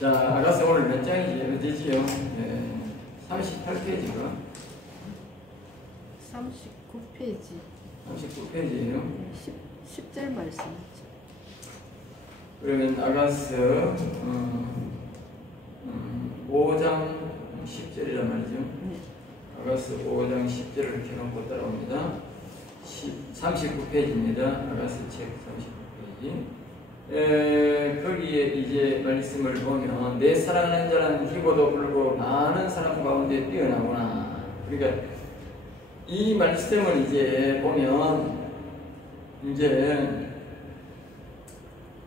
자, 아가서 오늘 몇 장이지? 어디지요? 네, 38페이지가? 39페이지. 39페이지예요. 10절 말씀이죠. 그러면 아가서 5장 10절이란 말이죠. 네. 아가서 5장 10절을 켜놓고 따라옵니다. 39페이지입니다. 아가서 책 39페이지. 거기에 이제 말씀을 보면 내 사랑하는 자는 희고도 불고 많은 사람 가운데 뛰어나구나. 그러니까 이 말씀을 이제 보면 이제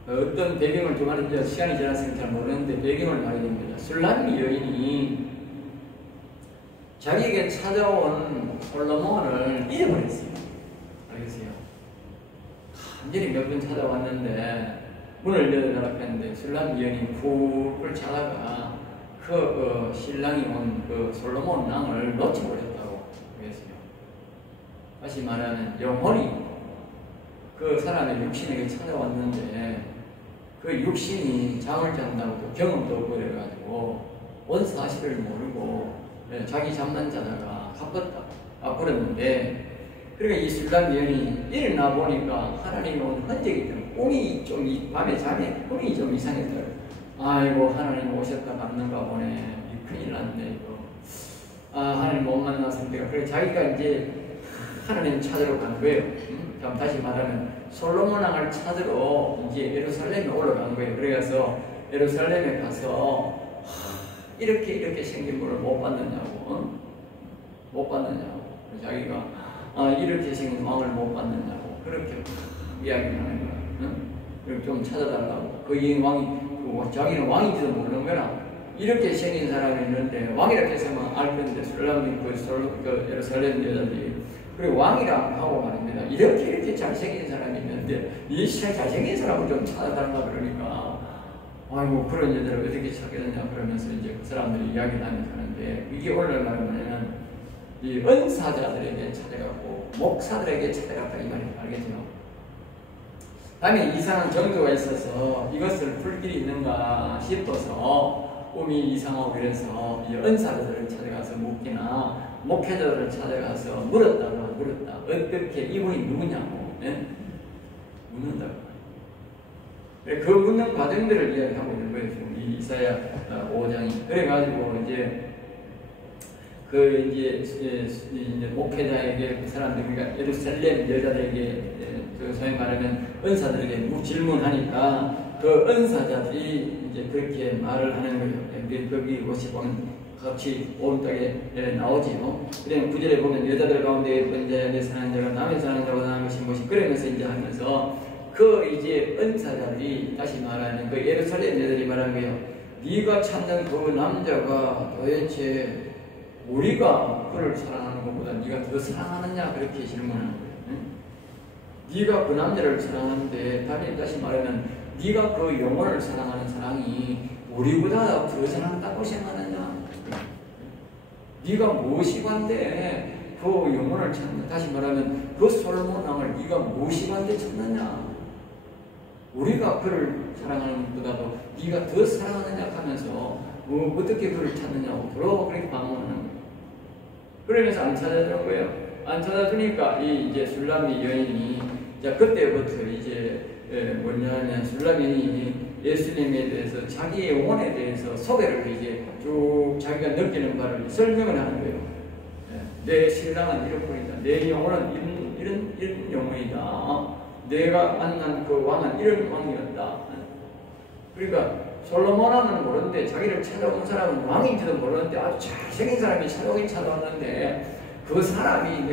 어떤 배경을 좀 하는지 시간이 지났으니까 잘 모르는데 배경을 말해야 됩니다. 술람 여인이 자기에게 찾아온 솔로몬을 잃어버렸어요. 알겠어요? 간절히 몇 번 찾아왔는데 문을 열어달라고 했는데 술람 여인이 푹을 자다가 신랑이 온 그 솔로몬 왕을 놓쳐버렸다고 그랬어요. 다시 말하면 영혼이 그 사람의 육신에게 찾아왔는데 그 육신이 잠을 잔다고 경험도 없고 그래가지고 온 사실을 모르고 자기 잠만 자다가 가버렸는데 그러니까 이 술람 여인이 일어나 보니까 하나님이 온 흔적이 있더라고요. 꿈이 좀 밤에 잠에 꿈이 좀 이상했더라고요. 아이고 하나님 오셨다 갔는가 보네. 큰일 났네 이거. 하나님 못 만났을 때가 그래 자기가 이제 하나님 찾으러 간 거예요. 그럼 다시 말하면 솔로몬 왕을 찾으러 이제 예루살렘에 올라간 거예요. 그래서 예루살렘에 가서 이렇게 생긴 분을 못 봤느냐고, 못 봤느냐고. 자기가 이렇게 생긴 왕을 못 봤느냐고 그렇게 이야기를 하는 거야. 이렇게 좀 찾아달라고. 그 왕이 자기는 왕인지도 모르는 거라. 이렇게 생긴 사람이 있는데 왕이라고 해서만 알 건데 술람이 그 예루살렘 여자들이 그리고 왕이랑 하고 말입니다. 이렇게 잘생긴 사람이 있는데 이 시간에 잘생긴 사람을 좀 찾아달라 그러니까 아이고 그런 여자를 어떻게 찾겠느냐 그러면서 이제 그 사람들이 이야기를 하는데 이게 오늘날 말하면 이 은사자들에게 찾아가고 목사들에게 찾아갔다 이 말이 알겠죠? 다음에 이상한 정도가 있어서 이것을 풀 길이 있는가 싶어서 꿈이 이상하고 이래서 이 은사자들을 찾아가서 묻기나 목회자들을 찾아가서 물었다. 어떻게 이분이 누구냐고 묻는다고. 그 묻는 과정들을 이야기하고 있는 거예요. 지금 이 이사야 5장이. 그래가지고 이제 이제 목회자에게 그 사람들 그러니까 예루살렘 여자들에게 소위 말하면 은사들에게 질문하니까 그 은사자들이 이제 그렇게 말을 하는 거예요. 거기 보시면 같이 오른쪽에 나오지요. 그냥 구절에 보면 여자들 가운데 예쁜 자야 내 사랑하는 자가 남의 사랑하는 자보다 나은 것이 무엇이 그러면서 이제 하면서 그 이제 은사자들이 다시 말하는 그 예루살렘 여자들이 말하는 거예요. 네가 찾는 그 남자가 도대체 우리가 그를 사랑하는 것보다 네가 더 사랑하느냐 그렇게 질문하는 거예요. 네가 그 남자를 사랑하는데 다시 말하면 네가 그 영혼을 사랑하는 사랑이 우리보다 더 사랑한다고 생각하느냐? 네가 무엇이 관대 그 영혼을 찾는 다시 말하면 그 솔로몬 왕을 네가 무엇이 관대 찾느냐? 우리가 그를 사랑하는 것보다도 네가 더 사랑하느냐 하면서 어떻게 그를 찾느냐고 그렇게 방문하는 거예요. 그러면서 안 찾아주는 거예요. 안 찾아주니까 이제 술람이 여인이 자 그때부터 이제 뭐냐면 술람 여인이 예수님에 대해서 자기의 영혼에 대해서 소개를 이제 쭉 자기가 느끼는 바를 설명을 하는 거예요. 내 신랑은 이런 분이다. 내 영혼은 이런 영혼이다. 내가 만난 그 왕은 이런 왕이었다. 그러니까 솔로몬 왕은 모르는데 자기를 찾아온 사람은 왕인지도 모르는데 아주 잘생긴 사람이 찾아왔는데 그 사람이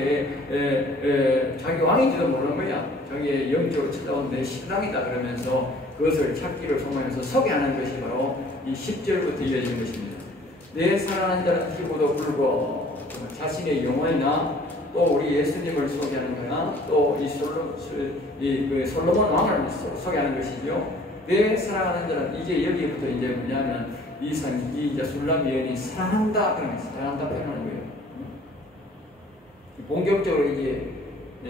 자기 왕인지도 모르는 거야. 자기의 영적으로 찾아온 내 신랑이다 그러면서 그것을 찾기를 소망해서 소개하는 것이 바로 이 10절부터 이어진 것입니다. 내 사랑하는 자는 피부도 붉고 자신의 영혼이나 또 우리 예수님을 소개하는 거나 또 이 솔로몬 왕을 소개하는 것이죠. 내 사랑하는 자는 이제 여기부터 이제 뭐냐면 이제 술람 여인이 사랑한다 그러면서 사랑한다 표현하는 거예요. 본격적으로 이제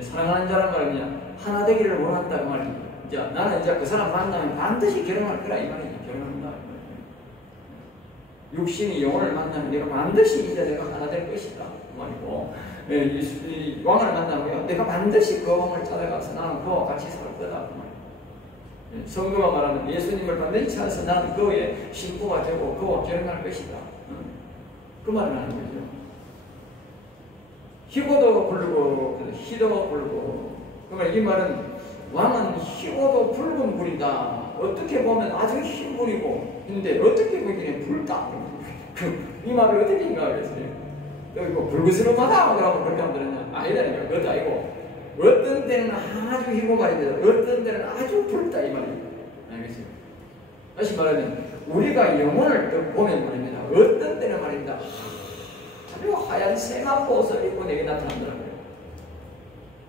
사랑하는 자란 말이냐 하나 되기를 원한다 그 말이에요. 나는 이제 그 사람 만나면 반드시 결혼할 거라 이 말이지. 결혼한다. 육신이 영혼을 만나면 내가 반드시 이제 내가 하나 될 것이다. 그 말이고, 이 왕을 만나면 내가 반드시 그 왕을 찾아가서 나는 그와 같이 살 거다. 그 말이고. 성경가 말하는 예수님을 반드시 찾아서 나는 그의 신부가 되고 그와 결혼할 것이다. 그 말을 하는 거죠. 희고도 부르고 희도 부르고. 그러니까 이 말은 왕은 희고도 붉은 불이다. 어떻게 보면 아주 흰 불이고, 근데 어떻게 보기에는 붉다. 이 말을 어떻게 생각하겠어요? 이거 불그스름하다 그러고 그렇게 하면 되느냐? 아니다니까. 그것도 아니고, 어떤 때는 아주 희고 말입니다. 어떤 때는 아주 붉다 이 말입니다. 알겠어요? 다시 말하면 우리가 영혼을 보면 말입니다. 어떤 때는 말입니다. 아주 하얀 세마포 옷을 입고 내게 나타난다고요.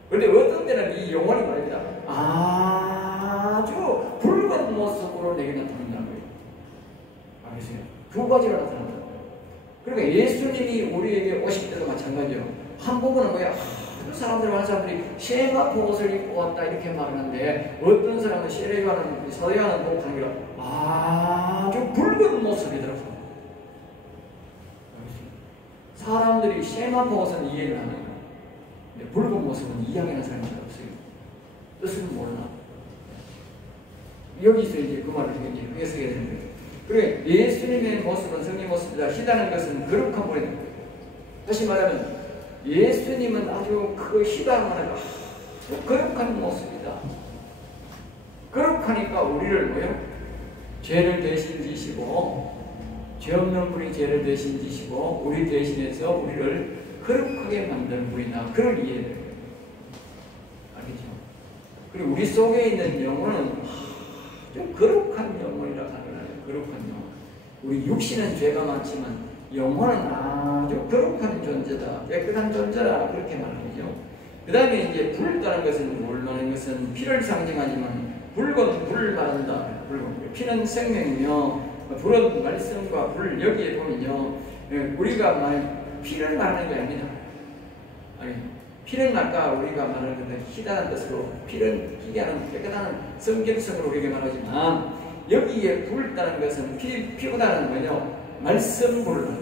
그런데 어떤 때는 이 영혼이 말입니다. 아주 붉은 모습으로 내게 나타난다는 거예요. 알겠어요? 두 가지로 나타난다. 그러니까 예수님이 우리에게 오실 때도 마찬가지예요. 한 부분은 뭐야? 많은 사람들이 세마포 옷을 입고 왔다 이렇게 말하는데, 어떤 사람은 세례요한은 서요한은 꼭 하는 게 아주 붉은 모습이더라고요. 사람들이 세마포 옷은 이해를 하는 거예요. 근데 붉은 모습은 이해하는 사람이 잘 없어요. 뜻은 몰라. 여기서 이제 그 말을 이제 해석해야 되는 거예요. 그래, 예수님의 모습은 성령 모습이다. 희다는 것은 거룩한 분이다. 다시 말하면 예수님은 아주 그 희다는 아주 거룩한 모습이다. 거룩하니까 우리를 뭐요? 죄를 대신 지시고, 죄 없는 분이 죄를 대신 지시고, 우리 대신해서 우리를 거룩하게 만드는 분이다. 그걸 이해해야 돼요. 알겠죠? 그리고 우리 속에 있는 영혼은 좀 거룩한 영혼이라 하잖아요. 거룩한 영혼. 우리 육신은 죄가 많지만 영혼은 아주 거룩한 존재다. 깨끗한 존재다. 그렇게 말하죠. 그 다음에 이제 붉다는 것은 뭘 말하는 것은 피를 상징하지만 붉은 불을 말한다. 붉은 불. 피는 생명이며 불은 말씀과 불. 여기에 보면요, 우리가 피를 말하는 게 아닙니다. 아니, 피는 아까 우리가 말하는 건데 희다는 뜻으로 피는 희귀하는 깨끗한 성경성으로 우리에게 말하지만, 여기에 불다는 것은 피보다는 뭐냐? 말씀불.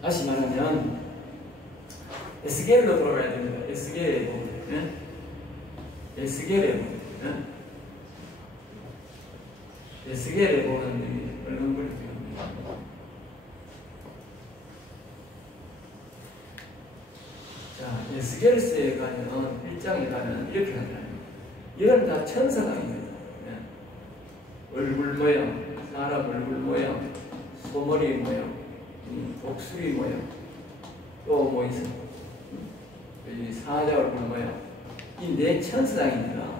다시 말하면 에스겔로 돌아가야 됩니다. 에스겔에 보면 얼른 자, 에스겔서에 가면 1장에 가면 이렇게 한다. 이건 다 천사강입니다. 얼굴 모양, 사람 얼굴 모양, 소머리 모양, 독수리 모양, 또 뭐 있어? 이 사자 얼굴 모양. 이 네 천사장입니다.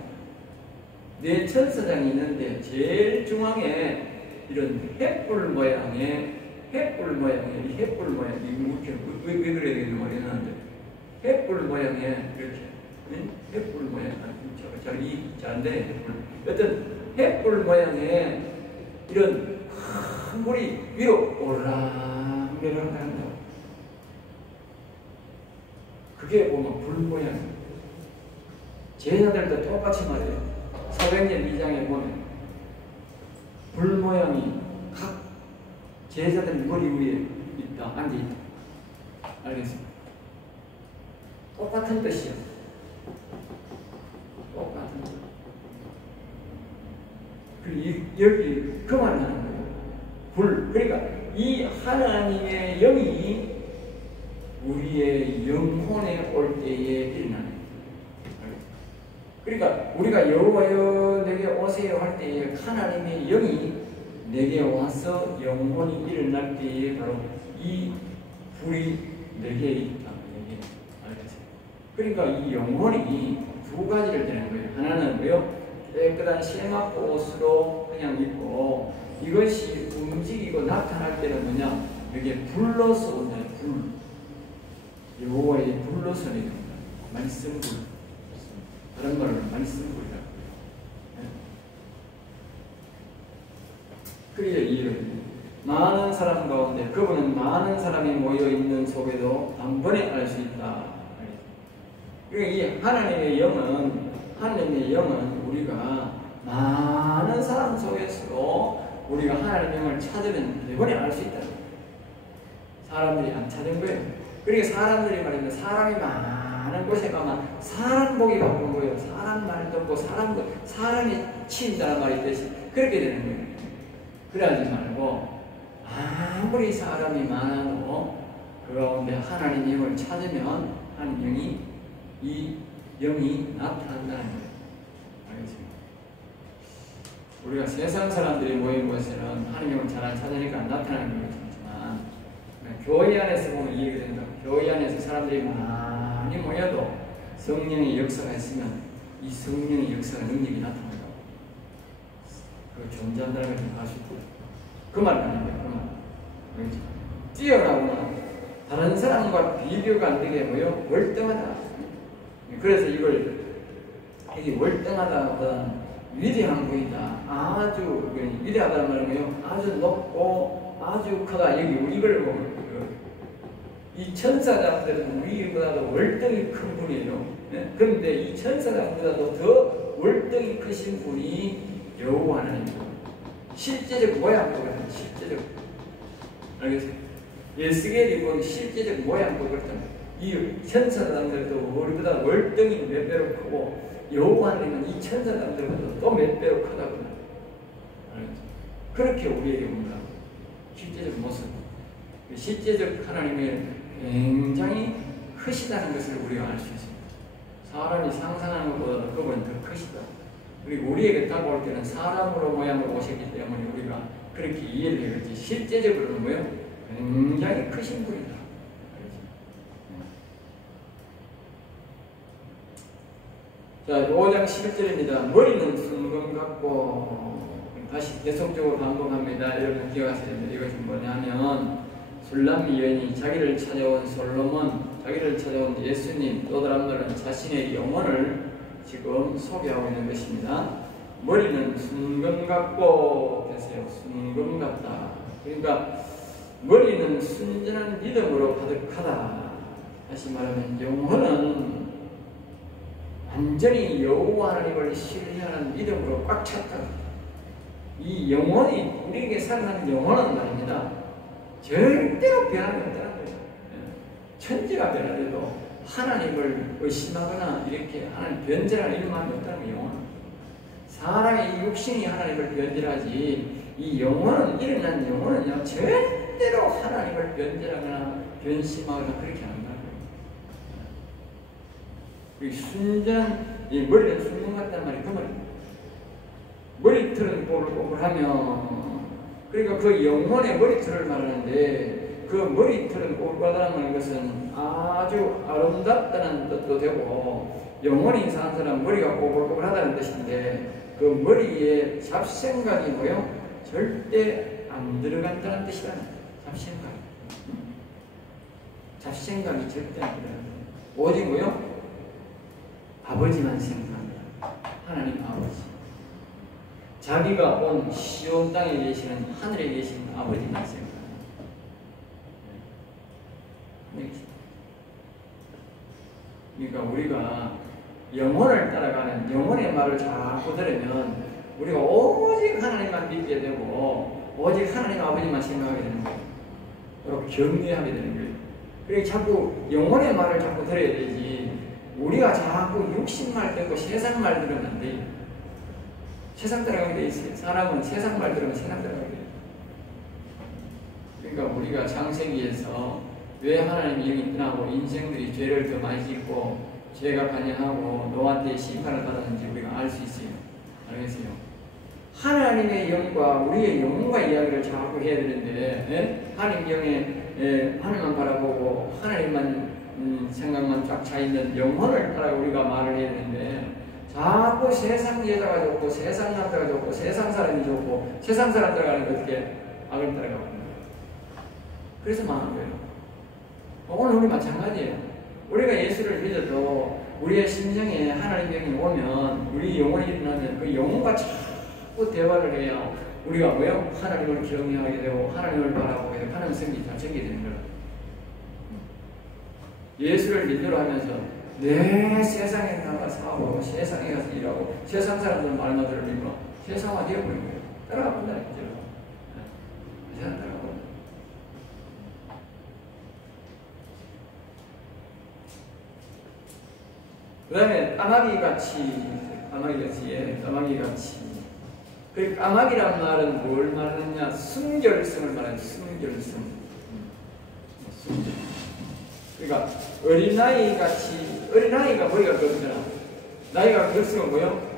네 천사장이 있는데 제일 중앙에 이런 횃불 모양의 이 횃불 모양이 왜 그래야 되는 말이냐는데, 횃불 모양의 이렇게 횃불 모양, 잘안돼. 어떤 횃불 모양의 이런 큰 불이 위로 오르락내리락 한다. 그게 보면 불 모양. 제자들도 똑같이 말해요. 사도행전 2장에 보면 불 모양이 각 제자들 머리 위에 있다, 앉아 있다. 알겠습니다. 똑같은 뜻이요. 똑같은 뜻. 그리고 여기 그 말을 하는 거예요. 불. 그러니까 이 하나님의 영이 우리의 영혼에 올 때에 일어나는 거예요. 그러니까 우리가 여호와여 내게 오세요 할 때에 하나님의 영이 내게 와서 영혼이 일어날 때에 바로 이 불이 내게 있다. 알겠어요? 그러니까 이 영혼이 두 가지를 되는 거예요. 하나는 뭐요? 깨끗한 세마포 옷으로 그냥 입고, 이것이 움직이고 나타날 때는 뭐냐? 여기에 불로서 온다. 불. 여호와의 불로서 내려온다. 말씀불. 다른 말로 말씀불이라고 해요. 그게 이해를. 많은 사람 가운데 그분은 많은 사람이 모여 있는 속에도 단번에 알 수 있다. 그러니까 이 하나님의 영은 우리가 많은 사람 속에서 하나님의 영을 찾으면 대번에 알 수 있다. 사람들이 안 찾은 거예요. 그러니까 사람들이 말입니다. 사람이 많은 곳에 가면 사람 보기 바쁜 거예요. 사람 말 듣고 사람이 치인다는 말이 있듯이 그렇게 되는 거예요. 그러지 말고 아무리 사람이 많아도 그 가운데 하나님의 영을 찾으면 하나님 이 영이 나타난다는 거예요. 알겠습니까? 우리가 세상 사람들이 모인 곳에는 하나님의 영을 잘 안 찾으니까 안 나타나는 거겠지만 교회 안에서 보면 이해가 된다. 교회 안에서 사람들이 많이 모여도 성령의 역사가 있으면 이 성령의 역사가 능력이 나타난다고. 그 존재한다는 걸 알 수 있고 그 말은 아닌데요. 그 말. 뛰어나거나 다른 사람과 비교가 안 되게 뭐요? 월등하다. 그래서 이걸 이게 월등하다보다는 위대한 분이다. 아주 위대하다는 말은 뭐요? 아주 높고 아주 크다. 여기 이걸 보면 이 천사장들은 우리보다도 월등히 큰 분이에요. 네? 그런데 이 천사장보다도 더 월등히 크신 분이 여호와 하나님입니다. 실제적 모양법은 실제적 알겠어요? 예수겔이 본 실제적 모양법을 이 천사장들도 우리보다 월등히 몇 배로 크고 여호와 하나님은 이 천사장들보다 또 몇 배로 크다고 알겠어요? 그렇게 우리에게 옵니다. 실제적 모습, 실제적 하나님의 굉장히 크시다는 것을 우리가 알 수 있습니다. 사람이 상상하는 것보다 그건 더 크시다. 그리고 우리에게 다가올 때는 사람으로 모양으로 오셨기 때문에 우리가 그렇게 이해를 해야지. 실제적으로는 뭐예요? 굉장히 크신 분이다. 자, 5장 11절입니다. 머리는 순금 같고 다시 계속적으로 반복합니다. 여러분 기억하셔야 됩니다. 이것이 뭐냐면 술람 여인이 자기를 찾아온 솔로몬, 자기를 찾아온 예수님, 또 다른 말은 자신의 영혼을 지금 소개하고 있는 것입니다. 머리는 순금 같고 계세요. 순금 같다. 그러니까 머리는 순전한 믿음으로 가득하다. 다시 말하면 영혼은 완전히 여호와 하나님을 신뢰하는 믿음으로 꽉 찼다. 이 영혼이 우리에게 살아가는 영혼은 말입니다. 절대로 변함이 없다는 거예요. 천지가 변하더라도 하나님을 의심하거나 이렇게 하나님 변절할 이런 마음이 없다는 거예요. 사람의 육신이 하나님을 변절하지 이 영혼은 일어난 영혼은요 절대로 하나님을 변절하거나 변심하거나 그렇게 안 한다는 거예요. 순전 이 머리는 순금 같단 말이 그 말입니다. 머리털은 꼬불꼬불하며 그러니까 그 영혼의 머리털을 말하는데 그 머리털은 꼬불꼬불하다는 것은 아주 아름답다는 뜻도 되고 영혼이 이상한 사람 머리가 꼬불꼬불하다는 뜻인데 그 머리에 잡생각이 뭐요? 절대 안 들어간다는 뜻이라는 잡생각. 잡생각이 절대 안 들어간다. 오직 뭐요? 아버지만 생각합니다. 하나님 아버지. 자기가 온 시온 땅에 계시는 하늘에 계신 아버지만 생각합니다. 그러니까 우리가 영혼을 따라가는 영혼의 말을 자꾸 들으면 우리가 오직 하나님만 믿게 되고 오직 하나님 아버지만 생각하게 되는 거예요. 바로 경외하게 되는 거예요. 그러니까 자꾸 영혼의 말을 자꾸 들어야 되지 우리가 자꾸 육신 말 듣고 세상 말 들으면 안 돼요. 세상 따라가게 돼 있어요. 사람은 세상 말 들으면 세상 따라가게 돼요. 그러니까 우리가 창세기에서 왜 하나님의 영이 떠나고 인생들이 죄를 더 많이 짓고 죄가 관영하고 노아한테 심판을 받았는지 우리가 알 수 있어요. 알겠어요? 하나님의 영과 우리의 영과 이야기를 자꾸 해야 되는데 하나님 영에 하나님만 바라보고 하나님만 생각만 쫙 차있는 영혼을 따라 우리가 말을 해야 되는데 자꾸 세상 여자가 좋고 세상 남자가 좋고 세상 사람이 좋고 세상 사람 따라가는 게 어떻게 악을 따라가고 있는 거예요. 그래서 망한 거예요. 오늘 우리 마찬가지예요. 우리가 예수를 믿어도 우리의 심령에 하나님의 영이 오면 우리 영혼이 일어나면 그 영혼과 자꾸 대화를 해야 우리가 뭐요? 하나님을 경외하게 되고 하나님을 바라보게 되고 하나님 성기 잘 챙기게 되는 거예요. 예수를 믿으러 하면서 내 세상에 나가 사고 세상에 가서 일하고 세상 사람들 말만 들으니까 세상화 되어버린 거예요. 따라가 본다는 거죠. 괜찮다고. 그 다음에 까마귀같이. 그 까마귀란 말은 뭘 말하느냐? 순결성을 말하는 순결성. 그러니까 어린아이가 머리가 걷잖아. 나이가 걸수록 뭐요?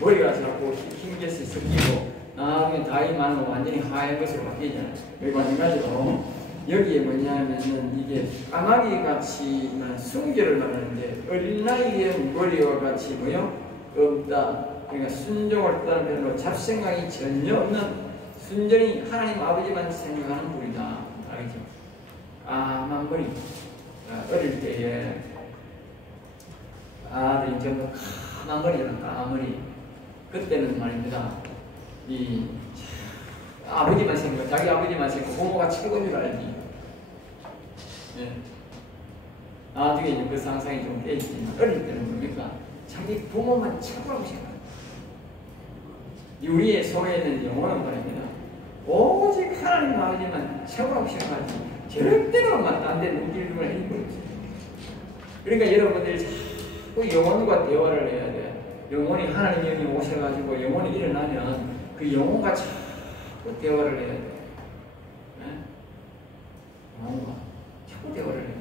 머리가 자꾸 흰get이 섞이고 나중에 나이 많으면 완전히 하얀 것으로 바뀌잖아. 그리고 마찬가지로 여기에 뭐냐면은 이게 까마귀같이 순결을 말하는데 어린아이의 머리와 같이 뭐요? 없다. 그러니까 순종을 떠나는 별로 잡생각이 전혀 없는 순전히 하나님 아버지만 생각하는 분이다. 알겠죠? 까만 머리. 어릴 때에 아들이 전부 까만 머리잖아. 까만 머리. 그때는 말입니다. 이 아버지만 생각, 자기 아버지만 생각, 부모가 최고인 줄 알지. 예. 나중에 이제 그 상상이 좀 깨지지만 어릴 때는 뭡니까? 자기 부모만 최고라고 생각합니다. 우리의 속에 있는 영혼은 말입니다. 오직 하나님 아버지만 최고라고 생각하지. 절대로 딴데 눈길을 해줄 거 없어요. 그러니까 여러분들이 자꾸 영혼과 대화를 해야 돼. 영혼이 하나님 영이 오셔가지고 영혼이 일어나면 그 영혼과 자꾸 대화를 해야 돼. 네? 영혼과 자꾸 대화를 해야 돼.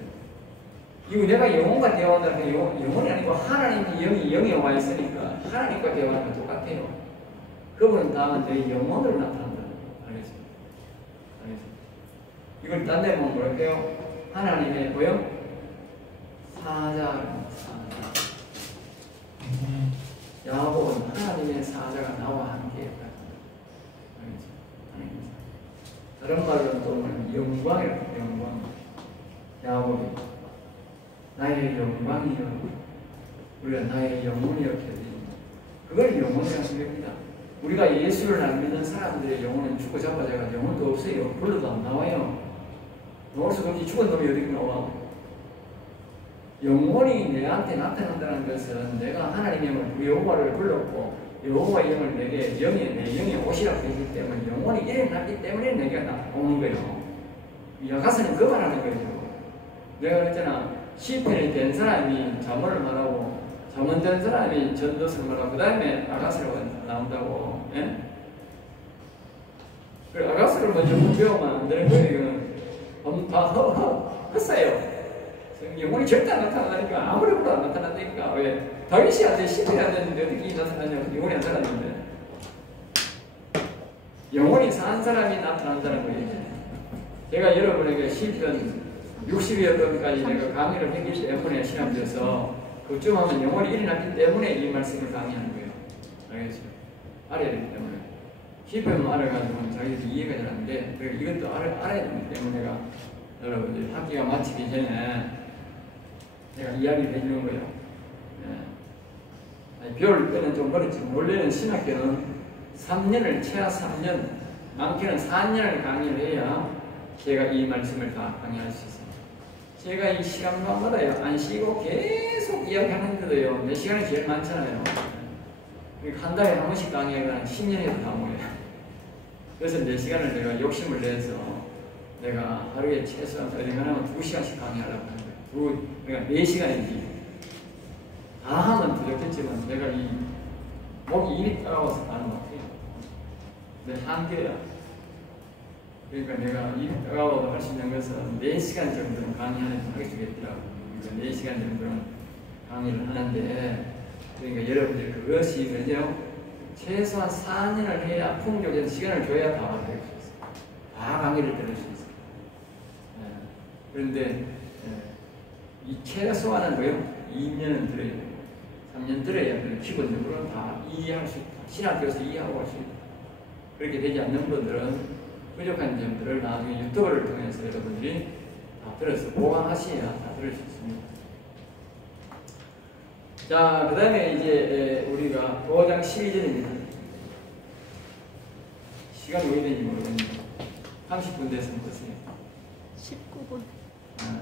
이거 내가 영혼과 대화한다는 게 영혼이 아니고 하나님이 영이 와 있으니까 하나님과 대화하는 건 똑같아요. 그분은 다만 내 영혼으로 나타난다. 알겠습니다. 이걸 딴 데 보면 뭐랄까요? 하나님의 뭐요? 사자. 야곱은 하나님의 사자가 나와 함께 했다. 알겠죠? 다른 말로는 또 영광이라고. 영광. 야곱이 나의 영광이여, 우리가 나의 영혼이었게 됩니다. 그걸 영혼이라고 합니다. 우리가 예수를 안 믿는 사람들의 영혼은 죽고 자빠져가 영혼도 없어요. 불러도 안 나와요. 나올 수가 없지. 죽은 놈이 어디 나와? 영혼이 내한테 나타난다는 것은 내가 하나님의 영을 여호와를 불렀고 여호와의 영을 내게 내 영이 오시라고 했기 때문에 영혼이 일어났기 때문에 내가 나오는 거예요. 여가서는 그 말하는 거예요. 내가 그랬잖아. 시편이 된 사람이 자문을 말하고 자문된 사람이 전도서를 말하고 그 다음에 아가서가 나온다고. 예? 그 아가서를 먼저 배우면 안 되는 거예요. 이거는 다 헛사요. 영혼이 절대 안 나타나니까 아무리 불러도 안 나타난다니까. 왜? 다윗이 안 돼, 시편이 안 되는데 어떻게 나타나냐고. 영혼이 안 나타났는데 영혼이 산 사람이 나타난다는 거예요. 제가 여러분에게 시편 60여 번까지 내가 강의를 했기 때문에 시험돼서 그쯤 하면 영혼이 일어났기 때문에 이 말씀을 강의하는 거예요. 알겠죠? 알아야 되기 때문에 시편만 알아가지고는 자기들이 이해가 잘 안 돼. 이것도 알아야 되기 때문에 내가 여러분들 학기가 마치기 전에 내가 이야기를 해주는 거예요. 네. 배울 때는 좀 그렇지만 원래는 신학교는 3년을 최하 3년, 많게는 4년을 강의를 해야 제가 이 말씀을 다 강의할 수 있어요. 제가 이 시간마다요 안 쉬고 계속 이야기하는데도요 몇 시간이 제일 많잖아요. 그러니까 한 달에 한 번씩 강의하면 10년에도 다 모여요. 그래서 4시간을 내가 욕심을 내서 내가 하루에 최소한 어딘가하면 2시간씩 강의하려고 하는 거예요. 그러니까 4시간이지. 다 하면 부족했지만 내가 이 목이 입이 따가워서 가는 것 같아요. 내 한계야. 그러니까 내가 입이 따가워도 할 수 있는 것은 4시간 정도는 강의하는 거 하게 주겠더라고. 그러니까 4시간 정도는 강의를 하는데, 그러니까 여러분들 그것이 그죠? 최소한 4년을 해야 풍족한 시간을 줘야 다 받을 수 있어요. 다 강의를 들을 수 있어요. 그런데 이 최소한은 뭐요? 2년은 들어야 돼요. 3년 들어야 기본적으로 다 이해할 수 있다. 신학교에서 이해하고 할 수 있다. 그렇게 되지 않는 분들은 부족한 점들을 나중에 유튜브를 통해서 여러분들이 다 들어서 보강하셔야 다 들을 수 있습니다. 자, 그 다음에 이제 우리가 5장 12절입니다. 시간이 왜 되는지 모르겠네요. 30분 됐으면 보세요. 19분.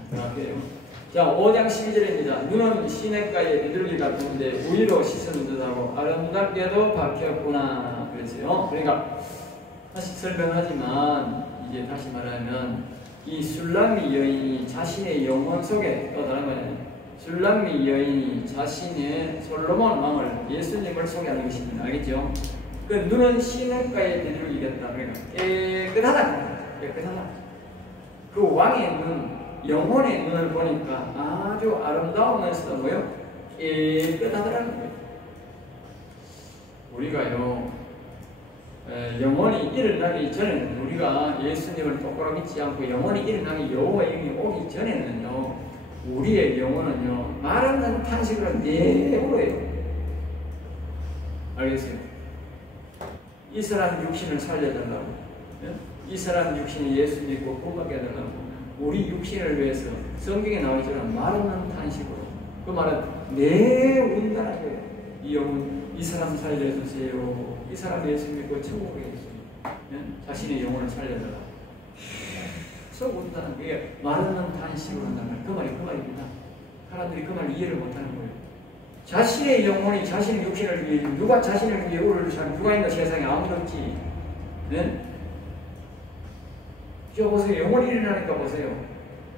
들어갈게요. 자, 5장 12절입니다. 눈은 시냇가에 비둘기 같은데 우위로 시선을 듯하고 아름답게도 박혔구나. 그랬어요. 그러니까 다시 설명하지만 이제 다시 말하면 이 술람미 여인이 자신의 영혼 속에 또 다른 거잖아요. 술람미 여인이 자신의 솔로몬 왕을 예수님을 소개하는 것입니다. 알겠죠? 그 눈은 시냇가에 비둘기겠다. 그러니까 깨끗하다. 깨끗하다. 그 왕의 눈, 영혼의 눈을 보니까 아주 아름다우면서도 뭐요? 깨끗하더라는 거예요. 우리가요, 영혼이 일어나기 전에는 우리가 예수님을 똑바로 믿지 않고 영혼이 일어나기 여호와 이름이 오기 전에는요, 우리의 영혼은요 말없는 탄식으로 내버려요. 알겠어요? 이 사람 육신을 살려달라고, 이 사람 육신이 예수 믿고 구원받게 해달라고, 우리 육신을 위해서 성경에 나오지만 말없는 탄식으로, 그 말은 내 운다는 거예요. 이 영혼, 이 사람 살려주세요. 이 사람 예수 믿고 천국에 있어요. 자신의 영혼을 살려달라. 속 운다는 게 말없는 탄식으로 한단 말이에요. 그 말입니다. 사람들이 그 말 이해를 못하는 거예요. 자신의 영혼이 자신의 육신을 위해, 누가 자신을 위해 우를 살, 누가 있나 세상에 아무도 없지. 네? 저 보세요. 영혼이 일어나니까 보세요.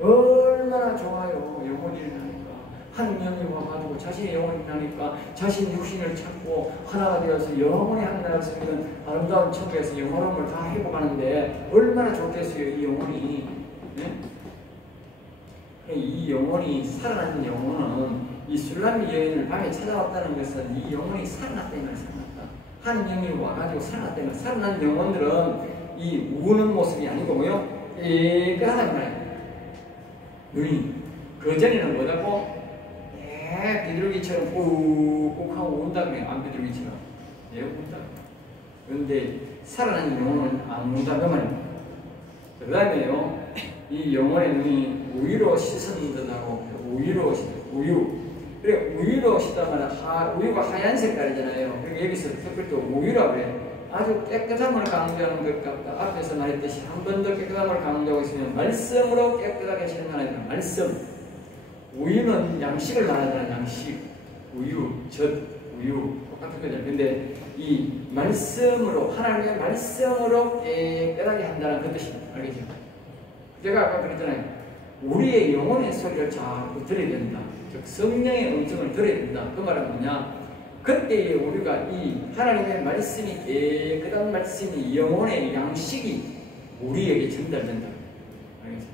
얼마나 좋아요. 영혼이 일어나니까. 한 명이 와가지고 자신의 영혼이 일어나니까 자신 육신을 찾고 하나가 되어서 영혼의 하나가 생기는 아름다운 천국에서 영혼을 다 회복하는데 얼마나 좋겠어요. 이 영혼이. 네? 이 영혼이, 살아난 영혼은 이 술람미 여인을 밤에 찾아왔다는 것은 이 영혼이 살아났다는 말, 살아났다. 한 영이 와가지고 살아났다는 말. 살아난 영혼들은 이 우는 모습이 아니고 뭐요? 깨끗하단 말이에요. 눈이. 그 전에는 뭐라고? 비둘기처럼 꾹꾹 하고 운다 그래요. 안 비둘기처럼. 예, 운다. 그런데 살아난 영혼은 안 운다 그 말입니다. 그 다음에요, 이 영혼의 눈이 우유로 씻은 듯하고, 우유. 그래, 우유로 씻다만 우유가 하얀 색깔이잖아요. 그리고 여기서 특별히 또 우유라고 그래요. 아주 깨끗함을 강조하는 것 같다. 앞에서 말했듯이 한 번 더 깨끗함을 강조하고 있으면 말씀으로 깨끗하게 실현하는 거예요. 말씀. 우유는 양식을 말하잖아요. 양식. 우유, 젖, 우유. 똑같은 거죠. 근데 이 말씀으로, 하나님의 말씀으로 깨끗하게 한다는 그 뜻입니다. 알겠죠? 제가 아까 그랬잖아요. 우리의 영혼의 소리를 자꾸 들어야 된다. 즉, 성령의 음성을 들어야 된다. 그 말은 뭐냐? 그때 우리가 이 하나님의 말씀이, 깨끗한 말씀이, 영혼의 양식이 우리에게 전달된다. 알겠죠?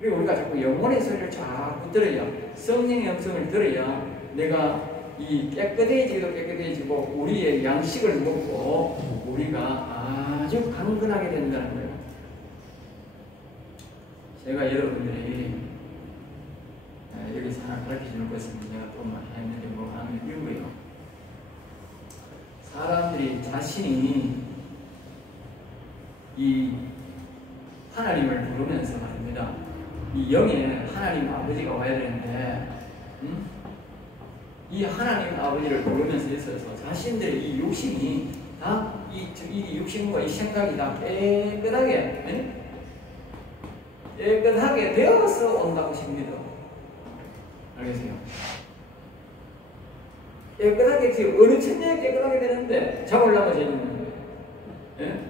그리고 우리가 자꾸 영혼의 소리를 자꾸 들어야, 성령의 음성을 들어야 내가 이 깨끗해지기도 깨끗해지고 우리의 양식을 먹고 우리가 아주 강건하게 된다는 거예요. 제가 여러분들이 여기서 하나 가르쳐주는 것은 제가 또 했는데 뭐 하는 이유예요. 사람들이 자신이 이 하나님을 부르면서 말입니다. 이 영에 하나님 아버지가 와야 되는데, 이 하나님 아버지를 부르면서 있어서 자신들의 이 육신이 다 이 육신과 이 생각이 다 깨끗하게 되어서 온다고 싶니다. 알겠어요? 깨끗하게, 어느 천년에 깨끗하게 되는데 잡으려면 죄짓는 거예요. 예?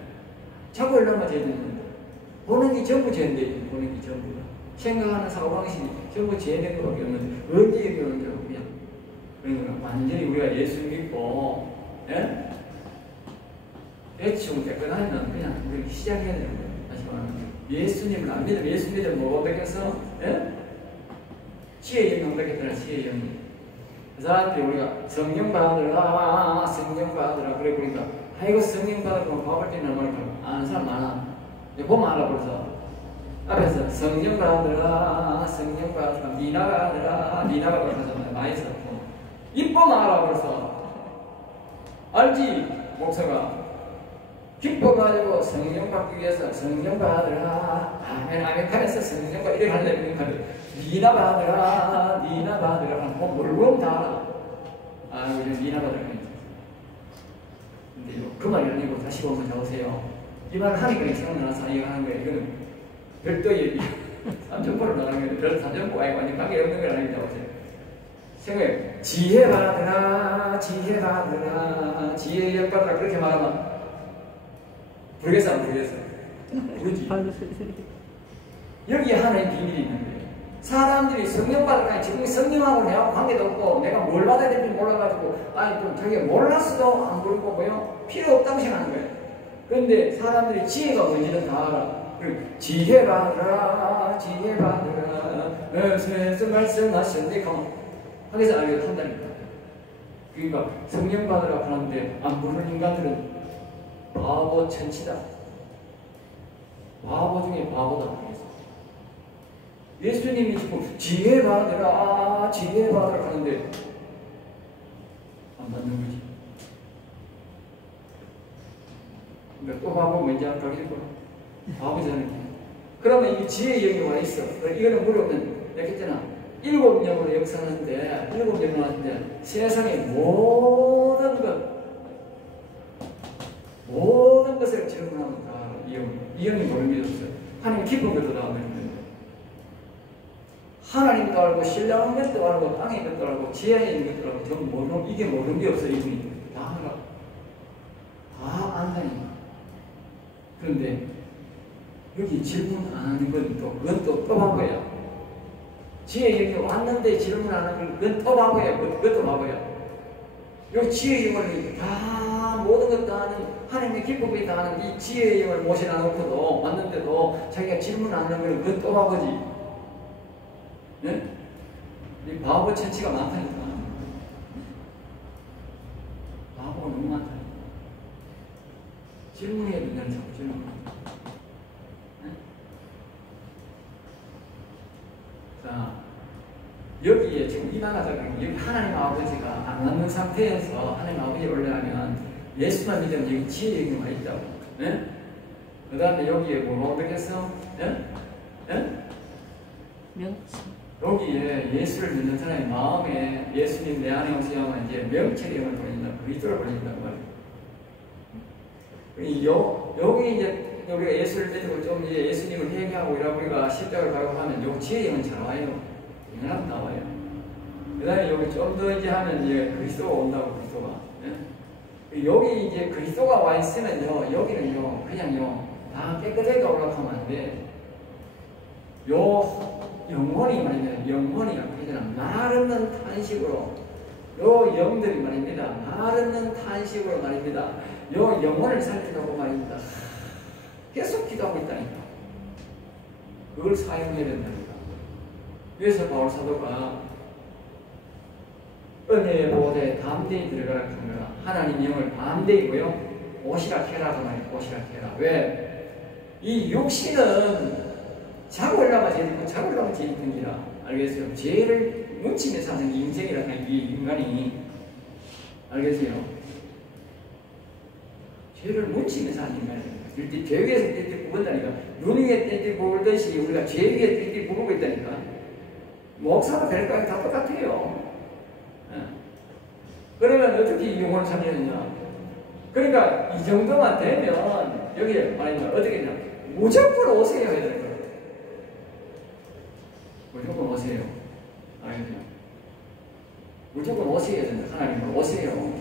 잡으려면 죄짓는 거예요. 보는 게 전부 죄인데, 보는 게 전부. 생각하는 사고방식이 전부 죄된 것밖에 없는데, 언제 얘기하는 줄 그냥. 그러니까 완전히 우리가 예수 믿고, 예? 대충 깨끗하면 그냥 우리 시작해야 되는 거예요. 다시 말하면. 예수님을 안 믿으면, 예수 믿으면 뭐가 뺏겼어? 예? 지혜의 영이 뺏겼더라, 지혜의 영이. 그 사람들이 우리가 성령 받으라, 성령 받으라. 그래, 그러니까, 아이고, 성령 받으면 밥을 찌는 말까? 아는 사람 많아. 보면 알아, 벌써. 앞에서 성령 받으라, 성령 받으라, 미나 받으라, 미나 받으라 하잖아요. 많이 썼고. 이뻐만 알아, 벌써. 알지, 목사가. 기뻐가지고 성령 받기 위해서 성령 받으라, 아멘, 아멘 하면서 성령 받으라, 이렇게 하려면 미나 받으라, 미나 받으라. 뭐, 물건 다 알아. 우리 미나 받으라. 근데 그 말이 아니고 다시 보면 잡으세요. 이 말을 하니까 생각나서 이해하는 거예요. 이거는 별도의 삼천포로 나가는 거예요. 별 삼천포가 아니고 완전 관계없는 걸 아니까 잡으세요. 생각해. 지혜 받으라, 지혜 받으라, 지혜 영 받으라. 그렇게 말하면 부르겠어 안 부르겠어? 부르지. 여기에 하나의 비밀이 있는 거예요. 사람들이 성령 받으니까 지금 성령하고 내가 관계도 없고 내가 뭘 받아야 될지 몰라가지고 아니 좀 자기가 몰랐어도 안 부르고 뭐요? 필요 없다고 생각하는 거예요. 그런데 사람들이 지혜가 뭔지는 다 알아. 그리고 지혜 받으라 지혜 받으라 세서 말씀하셨는데 하면서 알게 한다니까. 그러니까 성령 받으라 하는데 안 부르는 인간들은 바보 천치다. 바보 중에 바보다. 예수님이 지금 지혜 받으라 지혜 받으라 하는데 안 받는 거지. 그러니까 또 바보 뭔지 알까? 바보잖아요. 그러면 이 지혜의 영이 와 있어. 이거는 물어보면 내가 했잖아. 7영으로 역사하는데 7영으로 하는데 세상의 모든 것을 적응하면 다 이 영이 뭘 믿었어요? 하나님 깊은 것도 다 믿는데 하나님도 알고 신령한 것도 알고 땅의 것도 알고 지혜에 있는 것도 알고 전부 모르는 이게 모르는 게 없어요. 이분이 다 알아. 다 안다니까. 그런데 여기 질문 안 하는 건 그건 또 바보야. 지혜의 영이 왔는데 질문 안 하는 건 그건 또 바보야. 그것도 바보야. 이 지혜의 영을 다 모든 것 다 하는 하나님의 기쁨이 다 하는 이 지혜의 영을 모셔 놓고도 왔는데도 자기가 질문 안 하는 건 그건 또 바보지. 네? 이 바보 천치가 많다니까. 바보가 너무 많다. 질문해야 된다는 자꾸 질문. 네? 자, 여기에 지금 이만하다가 여기 하나님 아버지가 안 맞는 상태에서 하나님 아버지 올라가면 예수만 믿으면 여기 지혜의 영이 있다고. 네? 그 다음에 여기에 뭐라고 되겠어? 네? 네? 명치. 여기에 예수를 믿는 사람의 마음에 예수님 내 안에 오시면 이제 명철의 영을 보낸다. 그리스도를 보낸다고 말이에요. 여기 이제 우리가 예수를 믿고 좀 이제 예수님을 회개하고 이러고 우리가 십자가를 가고 하면 요 지혜의 영은 잘 와요. 영원하면 나와요. 그 다음에 여기 좀 더 이제 하면 이제 그리스도가 온다고 그리스도가. 예? 여기 이제 그리스도가 와 있으면요, 여기는요, 그냥요, 다 깨끗하게 올라가면 안 돼. 요 영혼이 말입니다. 영혼이 그러잖아. 마르는 탄식으로 요 영들이 말입니다. 마르는 탄식으로 말입니다. 요 영혼을 살펴보고 말입니다. 계속 기도하고 있다니까. 그걸 사용해야 된다니까. 그래서 바울 사도가 은혜의 보호대에 담대히 들어가라 합니다. 하나님 영을 담대히고요. 오시라 캐라도 말이에요. 오시라 캐라. 왜? 이 육신은 자고 올라가 제일 있고 자고 올라가 제일 있는 기라. 알겠어요? 죄를 뭉치면서 사는 인생이라는 이 인간이 알겠어요? 죄를 뭉치면서 사는 인간이에요. 죄 위에서 띠띠 굽은다니까. 눈 위에 띠띠 굽듯이 우리가 죄 위에 띠띠 굽고 있다니까. 목사가 될까요? 다 똑같아요. 그러면 어떻게 이 영혼을 살리느냐? 그러니까 이 정도만 되면 여기에 말이냐 어떻게 되냐? 무조건 오세요 해야 되는 거예요. 무조건 오세요. 알겠죠? 무조건 오세야 된다. 하나님 오세요.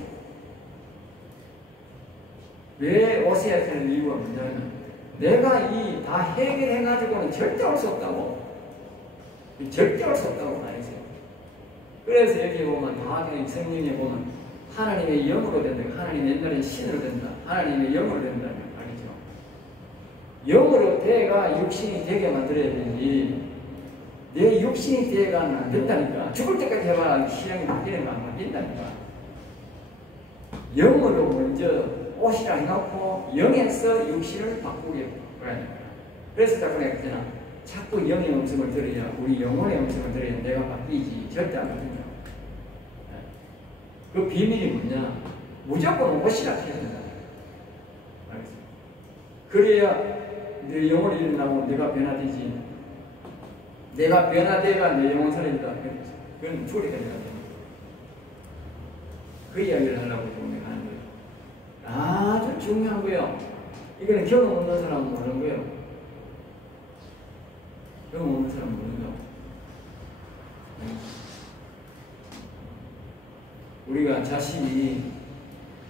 왜 오세야 되는 이유가 뭐냐면 내가 이 다 해결해가지고는 절대 올 수 없다고. 절대 올 수 없다고 말이죠. 그래서 여기 보면 다 그냥 성경에 보면 하나님의 영으로 된다. 하나님 옛날에 신으로 된다. 하나님의 영으로 된다. 말이죠. 영으로 돼가 육신이 되게 만들어야 되지. 내 육신이 되가 안 된다니까. 죽을 때까지 해봐. 신앙이 바뀌는 거 안 바뀐다니까. 영으로 먼저 오시라 해놓고 영에서 육신을 바꾸게 그러니까. 그래서 자꾸 내가 그랬잖아. 자꾸 영의 음성을 들어야 우리 영혼의 음성을 들어야 내가 바뀌지. 절대 안 바뀐다. 그 비밀이 뭐냐? 무조건 오시라 해야 된다. 알겠어? 그래야 내 영혼이 일어나고 내가 변화되지. 내가 변화되가 내 영혼 살아있다. 그건 초리가 돼야 돼. 그 이야기를 하려고 지금 하는 거예요. 아주 중요한 거예요. 이거는 경험 없는 사람은 모르는 거예요. 경험 없는 사람은 모르는 거. 우리가 자신이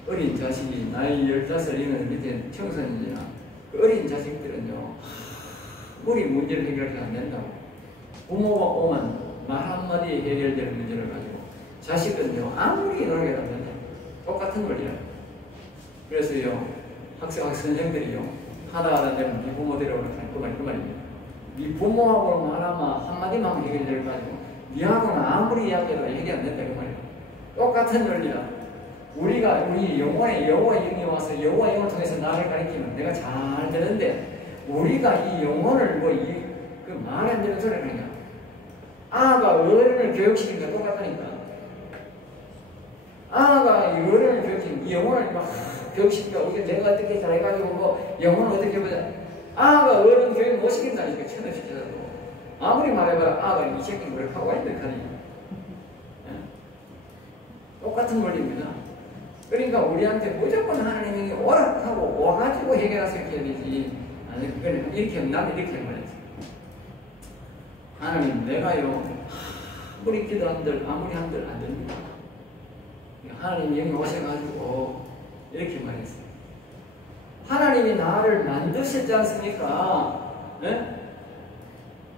어린 자식이 나이 15이면 밑에 청소년이나 그 어린 자식들은요 우리 문제를 해결이 안 된다고. 부모가 오면 말 한마디에 해결되는 문제를 가지고 자식은요 아무리 노력해도 안 된다. 똑같은 원리야. 그래서요 선생들이요 하다 되면 네 부모 데려오라 하는 그 말입니다. 네 부모하고 말하면 한마디만 해결될 거 가지고 네하고는 아무리 이야기해도 해결 안 된다 그 말이야. 똑같은 논리야. 우리가 우리 영혼의 영이 와서 영혼의 영을 통해서 나를 가리키면 내가 잘 되는데 우리가 이 영혼을 그 말이 안 되는 소리를 하냐. 아가 어른을 교육시키는 게 똑같다니까. 아가 어른을 교육시키는 이 영혼을 막 교육시키니까 우리가 내가 어떻게 잘해가지고 영혼을 어떻게 보자. 아가 어른 교육 못 시킨다니까 천하시켜서 아무리 말해봐라 아가 이 새끼 뭘 하고 있는 카니. 똑같은 원리입니다. 그러니까 우리한테 무조건 하나님이 오락하고 와가지고 해결하세요 해야 되지. 아니 그거는 이렇게 나는 이렇게 말했어. 하나님 내가요 아무리 기도한들 아무리 한들 안 됩니다. 하나님 여기 오셔가지고 이렇게 말했어요. 하나님이 나를 만드셨지 않습니까? 네?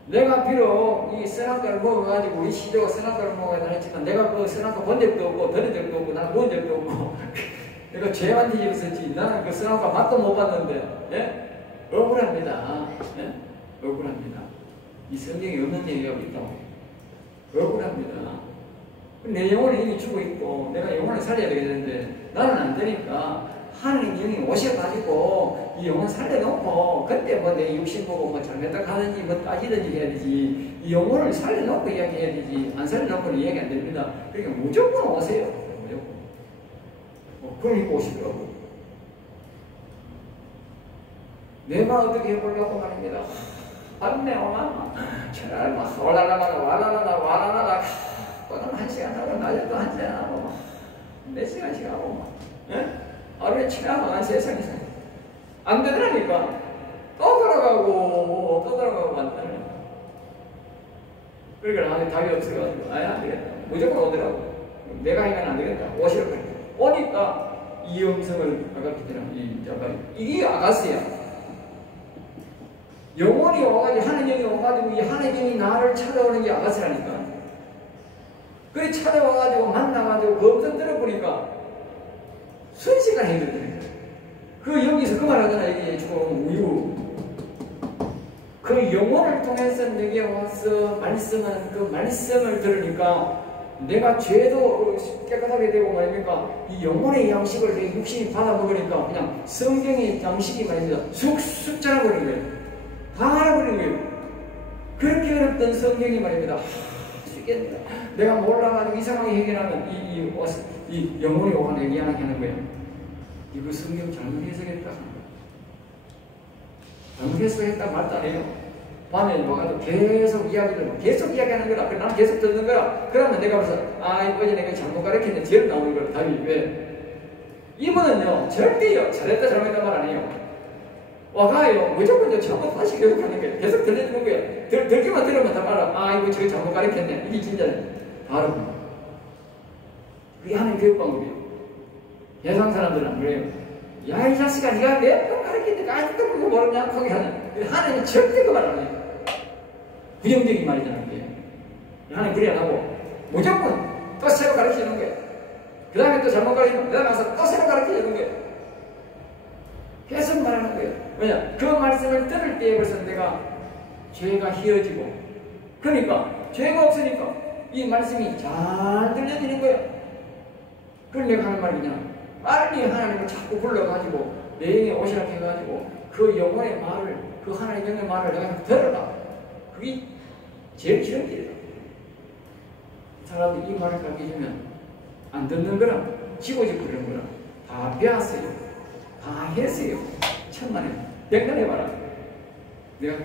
내가 비록 이 선악과를 먹어가지고 우리 시조가 선악과를 먹어야 했지만 내가 그 선악과 본 적도 없고 들은 적도 없고 나는 본 적도 없고 내가 죄만 뒤집었었지 나는 그 선악과 맛도 못 봤는데 예? 억울합니다. 예? 억울합니다. 이 성경에 없는 얘기가 있다고 억울합니다. 내 영혼을 이미 주고 있고 내가 영혼을 살려야 되겠는데 나는 안 되니까 하나님 영이 오셔가지고 이 영혼 살려놓고 그때 뭐 내 육신 보고 뭐 잘못다 가든지 뭐 따지든지 해야 되지 이 영혼을 살려놓고 이야기해야 되지 안 살려놓고는 이야기 안 됩니다. 그러니까 무조건 오세요. 무조건. 그러니까 오시더라고. 내가 어떻게 해보려고 말입니다. 밤내 오만 정말 막 와라라라 오늘 1시간 하고 낮에도 1시간 하고 몇 시간씩 하고 하루에 지나가는 세상이 안 되더라니까. 또 돌아가고 만나네. 그러니까 나한테 답이 없어가지고 아예 안 되겠다. 무조건 오더라고. 내가 하면 안 되겠다. 오시라고 그래. 오니까 이 음성을 아까 이게 아가스야. 영혼이 와가지고 하나님이 와가지고 이 하나님이 나를 찾아오는 게 아가스라니까. 그래 찾아와가지고 만나가지고 그 음성 들어보니까 순식간에 해결되는 거야. 그 여기서 그 말 하잖아. 이게 조금 우유. 그 영혼을 통해서 내게 와서 말씀하는 그 말씀을 들으니까 내가 죄도 깨끗하게 되고 말입니까? 이 영혼의 양식을 내 육신이 받아먹으니까 그냥 성경의 양식이 말입니다. 쑥쑥 자라버린 거예요. 다 알아버린 거예요. 그렇게 어렵던 성경이 말입니다. 쉽겠다. 내가 몰라가지고 이상하게 해결하면 이 영혼이 오가는 얘기하는 게 하는 거예요. 이거 성경 잘못 해석했다. 잘못 해석했다 말도 안 해요. 밤에 와가지고 계속 이야기하는 거라. 그래, 나는 계속 듣는 거라. 그러면 내가 벌써 어제 내가 잘못 가르쳤는데 제일 나오는 거라. 답이 왜? 이분은요 절대요 잘했다 잘못했다 말 안 해요. 와가요 무조건 잘못 다시 교육하는 거예요. 계속 들려주는 거예요. 듣기만 들으면 다 알아. 이거 저거 잘못 가르쳤네. 이게 진짜네. 바로 그게 하는 교육 방법이에요. 세상 사람들은 안 그래요. 야 이 자식아 네가 몇 번 가르쳤는데 아직도 그거 모르냐? 거기 하나님은 절대 그 말 안 해요. 부정적인 말이잖아요. 그게. 하나님 그래 안 하고 무조건 또 새로 가르치는 거예요. 그 다음에 또 잘못 가르치면 그 다음에 와서 또 새로 가르치는 거예요. 계속 말하는 거예요. 왜냐? 그 말씀을 들을 때에 벌써 내가 죄가 희어지고 그러니까 죄가 없으니까 이 말씀이 잘 들려지는 거예요. 그걸 내가 하는 말이 그냥 빨리 하나님을 자꾸 불러가지고 내 영에 오시라 해가지고 그 영혼의 말을 그 하나님의 영의 말을 내가 들어라. 그게 제일 싫은 길이다. 사람들이 이 말을 가르쳐주면 안 듣는 거라 지고지고 그런 거라 다 배웠어요. 다 했어요. 천만에 백날해봐라. 내가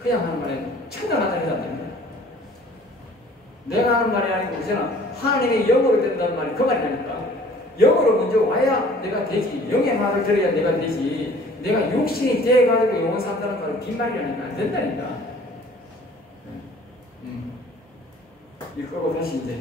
그냥 하는 말에 천당하다는 해도 안 됩니다. 내가 하는 말이 아니고 그잖아. 하나님의 영으로 된다는 말이 그 말이라니까. 영으로 먼저 와야 내가 되지. 영의 말을 들어야 내가 되지. 내가 육신이 돼가지고 영혼 산다는 말은 빈말이라니까 안 된다니까. 이거 끄고 다시 이제